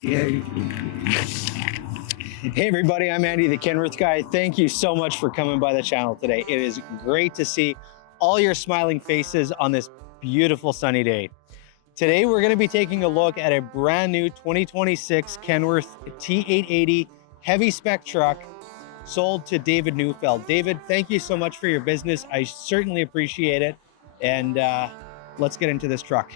Hey everybody, I'm Andy, the Kenworth Guy. Thank you so much for coming by the channel today. It is great to see all your smiling faces on this beautiful sunny day. Today we're going to be taking a look at a brand new 2026 Kenworth T880 heavy spec truck sold to David Neufeld. David, thank you so much for your business. I certainly appreciate it. And let's get into this truck.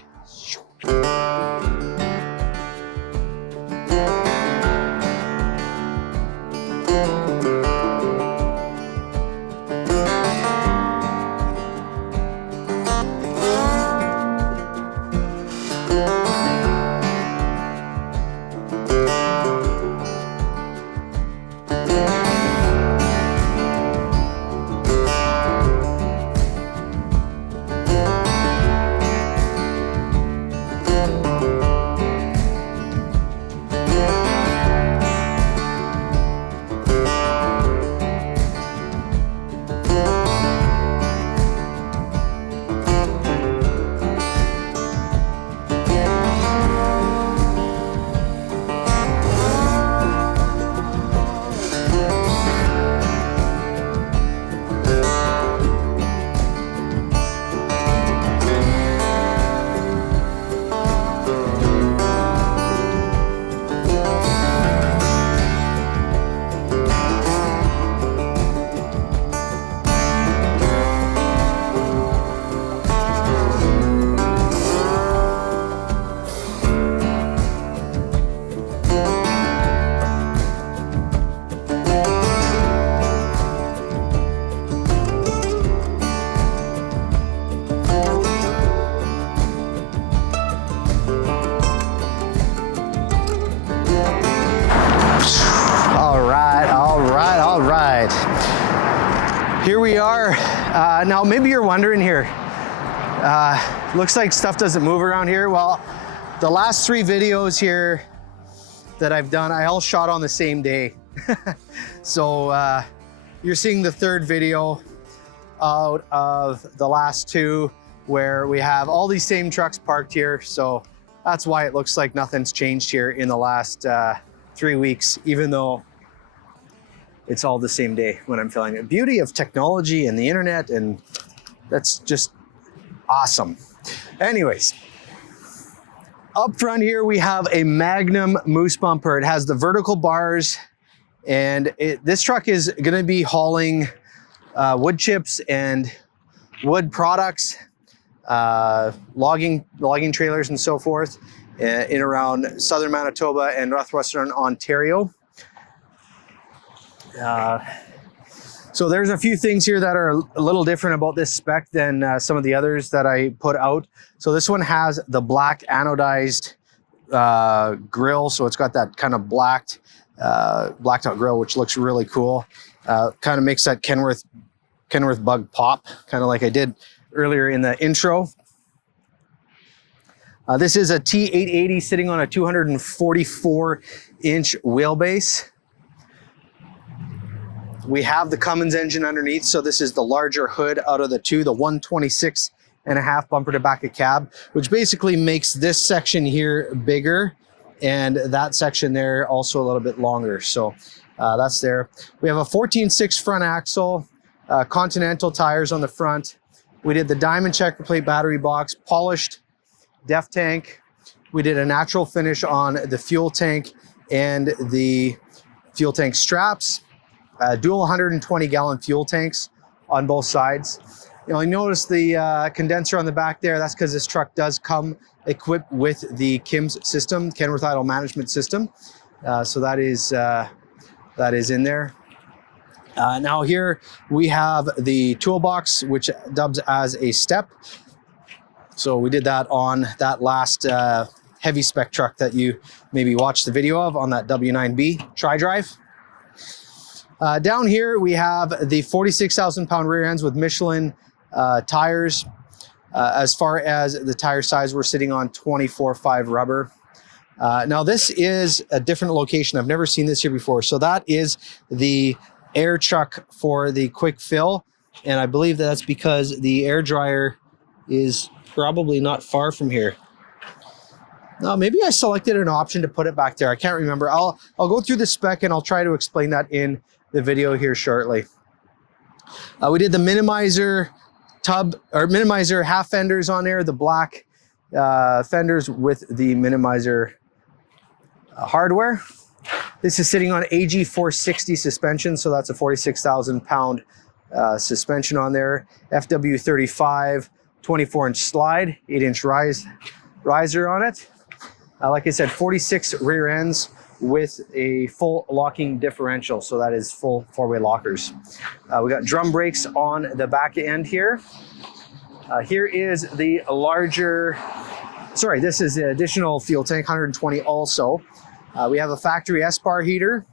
All right. Here we are. Now, maybe you're wondering here, looks like stuff doesn't move around here. Well, the last 3 videos here that I've done, I all shot on the same day. So you're seeing the 3rd video out of the last 2 where we have all these same trucks parked here. So that's why it looks like nothing's changed here in the last 3 weeks, even though it's all the same day when I'm filming it. Beauty of technology and the internet, and that's just awesome. Anyways, up front here we have a Magnum moose bumper. It has the vertical bars, and this truck is going to be hauling wood chips and wood products, logging trailers and so forth in around southern Manitoba and northwestern Ontario. So there's a few things here that are a little different about this spec than some of the others that I put out. So this one has the black anodized grill, so it's got that kind of blacked out grill, which looks really cool. Kind of makes that Kenworth bug pop, kind of like I did earlier in the intro. This is a T880 sitting on a 244-inch wheelbase. We have the Cummins engine underneath, so this is the larger hood out of the 2, the 126.5 bumper to back of cab, which basically makes this section here bigger and that section there also a little bit longer. So that's there. We have a 14.6 front axle, Continental tires on the front. We did the diamond checker plate battery box, polished def tank. We did a natural finish on the fuel tank and the fuel tank straps. Dual 120-gallon fuel tanks on both sides. You notice the condenser on the back there. That's because this truck does come equipped with the KIMS system, Kenworth Idle Management System. So that is in there. Now here we have the toolbox, which dubs as a step. So we did that on that last heavy spec truck that you maybe watched the video of on that W9B tri-drive. Down here we have the 46,000 pound rear ends with Michelin tires. As far as the tire size, we're sitting on 24.5 rubber. Now this is a different location. I've never seen this here before. So that is the air truck for the quick fill. And I believe that's because the air dryer is probably not far from here. Maybe I selected an option to put it back there. I can't remember. I'll go through the spec and I'll try to explain that in the video here shortly. We did the minimizer tub or minimizer half fenders on there, the black fenders with the minimizer hardware. This is sitting on AG 460 suspension, so that's a 46,000 pound suspension on there. FW 35, 24-inch slide, 8-inch riser on it. Like I said, 46 rear ends with a full locking differential, so that is full four-way lockers. We got drum brakes on the back end here. Here is the larger, sorry, this is the additional fuel tank, 120 also. We have a factory S-bar heater.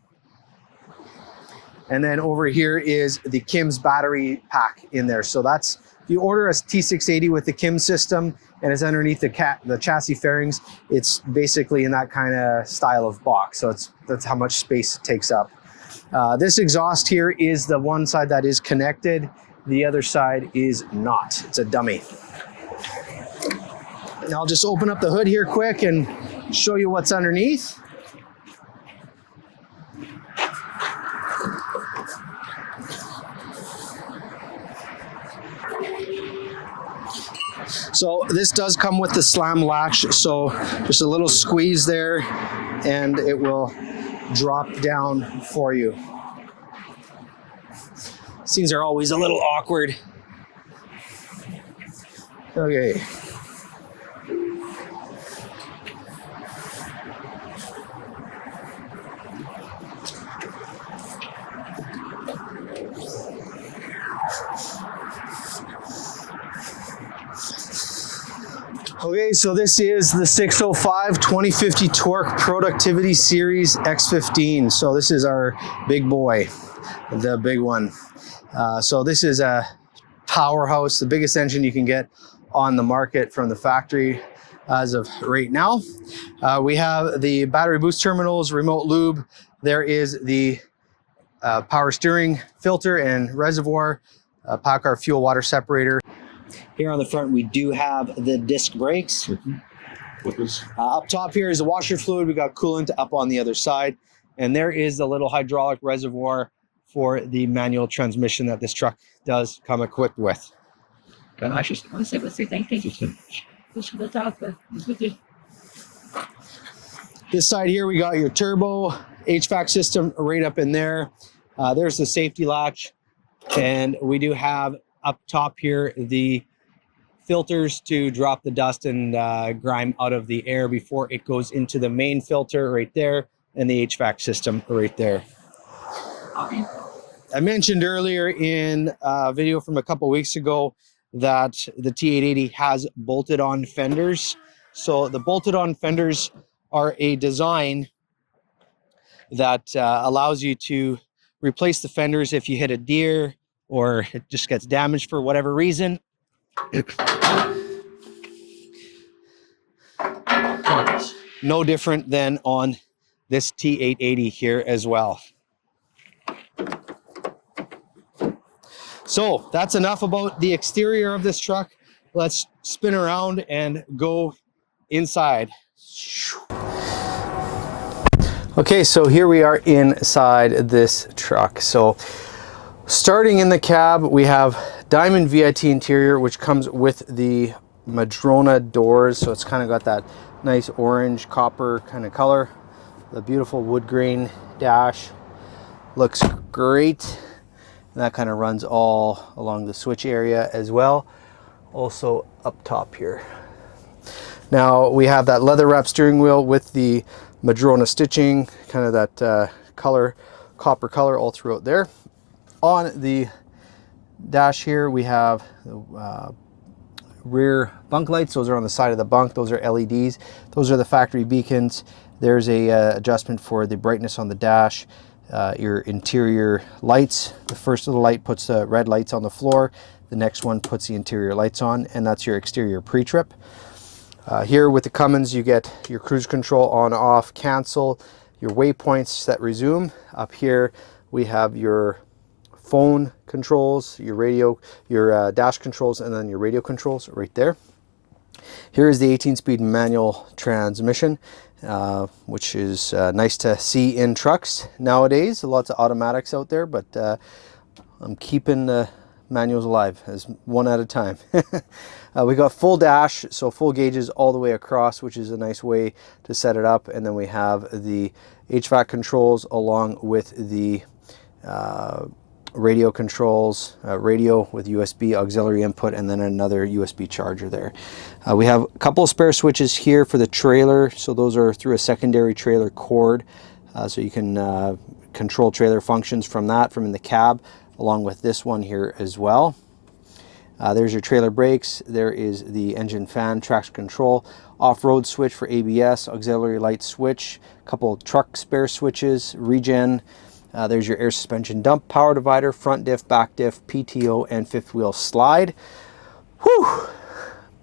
And then over here is the Kim's battery pack in there. So that's, if you order a T680 with the Kim system and it's underneath the chassis fairings, it's basically in that kind of style of box. So that's how much space it takes up. This exhaust here is the one side that is connected. The other side is not. It's a dummy. And I'll just open up the hood here quick and show you what's underneath. So this does come with the slam latch, so just a little squeeze there and it will drop down for you. These things are always a little awkward. Okay. Okay, so this is the 605 2050 Torque Productivity Series X15. So this is our big boy, the big one. So this is a powerhouse, the biggest engine you can get on the market from the factory as of right now. We have the battery boost terminals, remote lube. There is the power steering filter and reservoir, PACCAR fuel water separator. Here on the front, we do have the disc brakes. Up top here is the washer fluid. We got coolant up on the other side. And there is the little hydraulic reservoir for the manual transmission that this truck does come equipped with. This side here, we got your turbo HVAC system right up in there. There's the safety latch. And we do have up top here the filters to drop the dust and grime out of the air before it goes into the main filter right there, and the HVAC system right there. I mentioned earlier in a video from a couple weeks ago that the T880 has bolted on fenders. So the bolted on fenders are a design that allows you to replace the fenders if you hit a deer or it just gets damaged for whatever reason. No different than on this T880 here as well. So that's enough about the exterior of this truck. Let's spin around and go inside. Okay, so here we are inside this truck. So starting in the cab, we have diamond VIT interior, which comes with the Madrona doors. So it's kind of got that nice orange copper kind of color. The beautiful wood grain dash looks great. And that kind of runs all along the switch area as well. Also up top here. Now we have that leather wrap steering wheel with the Madrona stitching, kind of that color, copper color all throughout there. On the dash here, we have rear bunk lights. Those are on the side of the bunk. Those are LEDs. Those are the factory beacons. There's a adjustment for the brightness on the dash. Your interior lights. The first little light puts the red lights on the floor. The next one puts the interior lights on, and that's your exterior pre-trip. Here with the Cummins, you get your cruise control on, off, cancel, your waypoints, set, resume. Up here, we have your phone controls, your radio, your dash controls, and then your radio controls right there. Here is the 18-speed manual transmission, which is nice to see in trucks nowadays. Lots of automatics out there, but I'm keeping the manuals alive as one at a time. We got full dash, so full gauges all the way across, which is a nice way to set it up. And then we have the HVAC controls along with the radio controls, radio with USB auxiliary input, and then another USB charger there. We have a couple of spare switches here for the trailer, so those are through a secondary trailer cord, so you can control trailer functions from that, from in the cab, along with this one here as well. There's your trailer brakes. There is the engine fan, traction control, off-road switch for ABS, auxiliary light switch, a couple of truck spare switches, regen. There's your air suspension dump, power divider, front diff, back diff, PTO, and fifth wheel slide. Whew!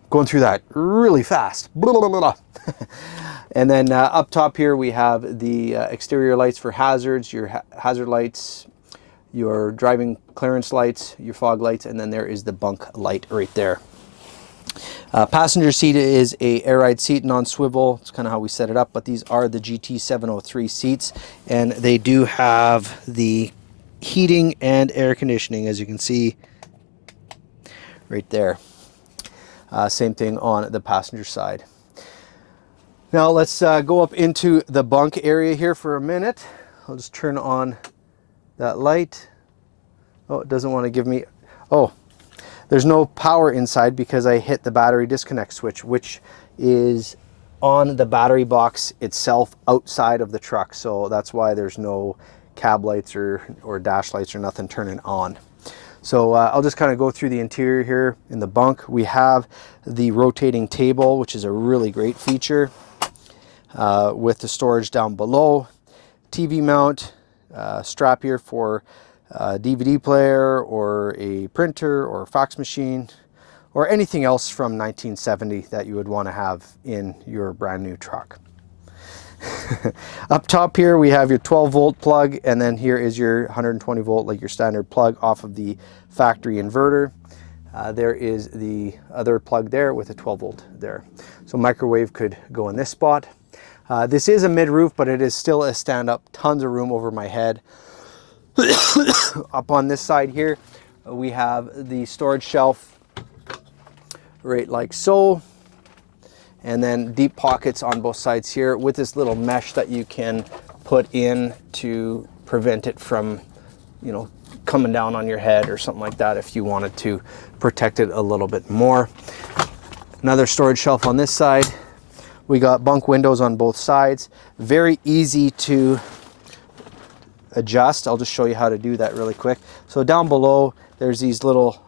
Going through that really fast. Blah, blah, blah, blah. And then up top here we have the exterior lights for hazards, your hazard lights, your driving clearance lights, your fog lights, and then there is the bunk light right there. Passenger seat is a air ride seat, non-swivel. It's kind of how we set it up, but these are the GT703 seats, and they do have the heating and air conditioning, as you can see right there. Same thing on the passenger side. Now let's go up into the bunk area here for a minute. I'll just turn on that light. Oh, it doesn't want to give me, oh, there's no power inside because I hit the battery disconnect switch, which is on the battery box itself outside of the truck. So that's why there's no cab lights or dash lights or nothing turning on. So I'll just kind of go through the interior here. In the bunk, we have the rotating table, which is a really great feature, with the storage down below, TV mount, strap here for a DVD player or a printer or a fax machine or anything else from 1970 that you would want to have in your brand new truck. Up top here we have your 12-volt plug, and then here is your 120 volt, like your standard plug off of the factory inverter. There is the other plug there with a 12 volt there. So microwave could go in this spot. This is a mid-roof, but it is still a stand-up, tons of room over my head. Up on this side here, we have the storage shelf right like so, and then deep pockets on both sides here with this little mesh that you can put in to prevent it from, you know, coming down on your head or something like that if you wanted to protect it a little bit more. Another storage shelf on this side. We got bunk windows on both sides. Very easy to adjust. I'll just show you how to do that really quick. So down below, there's these little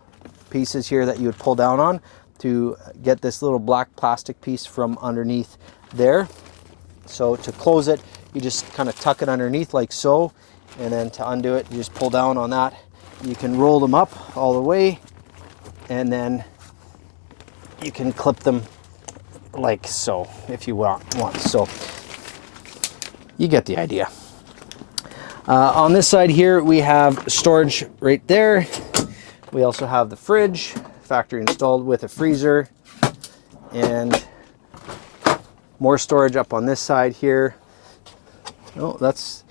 pieces here that you would pull down on to get this little black plastic piece from underneath there. So to close it, you just kind of tuck it underneath like so, and then to undo it, you just pull down on that. You can roll them up all the way, and then you can clip them like so if you want. So you get the idea. On this side here, we have storage right there. We also have the fridge, factory installed with a freezer, and more storage up on this side here. Oh, that's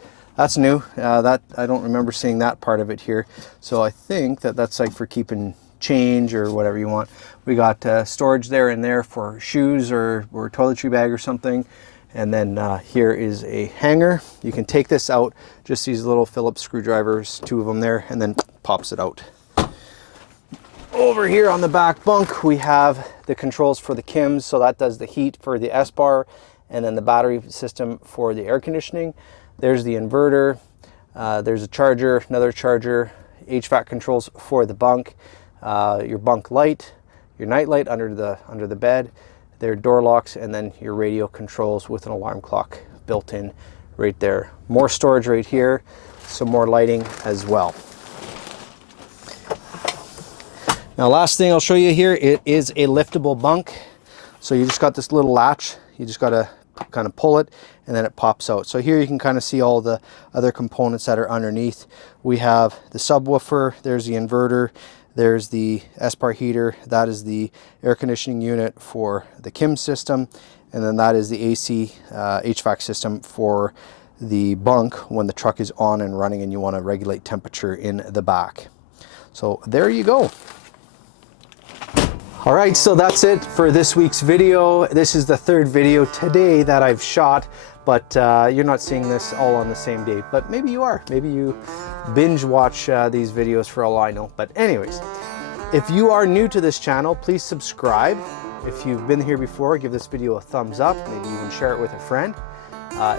new. That I don't remember seeing that part of it here. So I think that's like for keeping change or whatever you want. We got storage there and there for shoes or toiletry bag or something. And then here is a hanger. You can take this out, just these little Phillips screwdrivers, 2 of them there, and then pops it out. Over here on the back bunk, we have the controls for the KIMs, so that does the heat for the S-bar, and then the battery system for the air conditioning. There's the inverter, there's a charger, another charger, HVAC controls for the bunk, your bunk light, your night light under the bed, their door locks, and then your radio controls with an alarm clock built in right there. More storage right here, some more lighting as well. Now last thing I'll show you here, it is a liftable bunk. So you just got this little latch, you just got to kind of pull it and then it pops out. So here you can kind of see all the other components that are underneath. We have the subwoofer, there's the inverter, There's the SPAR heater. That is the air conditioning unit for the KIM system. And then that is the AC HVAC system for the bunk when the truck is on and running and you want to regulate temperature in the back. So there you go. All right, so that's it for this week's video. This is the third video today that I've shot, but you're not seeing this all on the same day, but maybe you are. Maybe you binge watch these videos for all I know. But anyways, if you are new to this channel, please subscribe. If you've been here before, give this video a thumbs up, maybe even share it with a friend.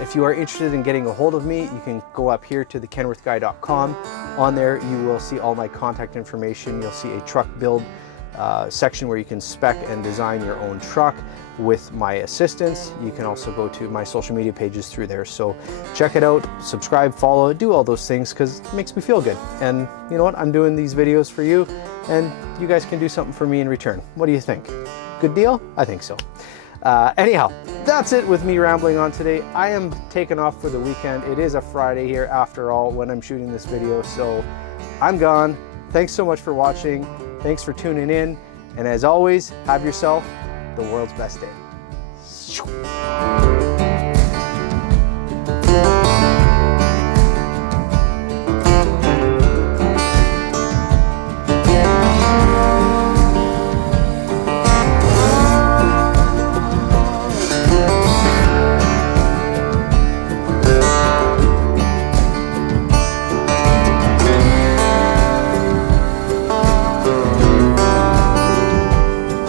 If you are interested in getting a hold of me, you can go up here to the kenworthguy.com. On there, you will see all my contact information. You'll see a truck build section where you can spec and design your own truck with my assistance. You can also go to my social media pages through there. So check it out, subscribe, follow, do all those things because it makes me feel good. And you know what? I'm doing these videos for you and you guys can do something for me in return. What do you think? Good deal? I think so. Anyhow, that's it with me rambling on today. I am taking off for the weekend. It is a Friday here after all when I'm shooting this video. So I'm gone. Thanks so much for watching. Thanks for tuning in. And as always, have yourself the world's best day.